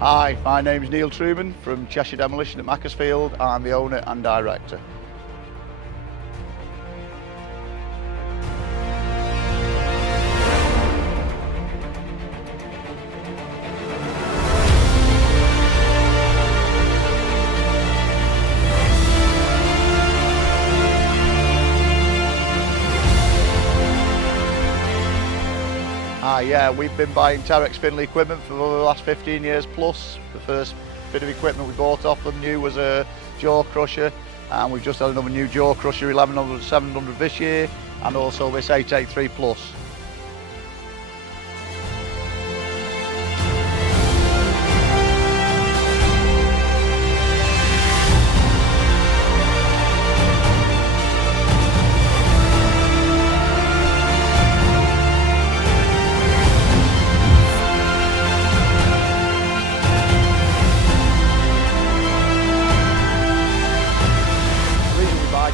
Hi, my name's Neil Truman from Cheshire Demolition at Macclesfield. I'm the owner and director. Yeah, we've been buying Terex Finlay equipment for the last 15 years plus. The first bit of equipment we bought off them new was a jaw crusher, and we've just had another new jaw crusher 1100 700 this year, and also this 883 plus.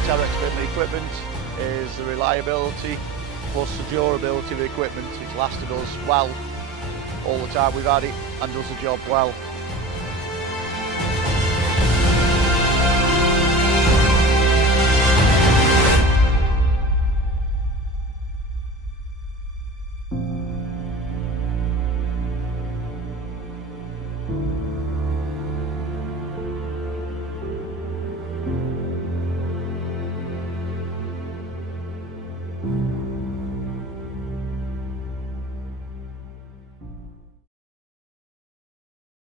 Terex Finlay equipment is the reliability plus the durability of the equipment. It's lasted us well all the time we've had it and does the job well.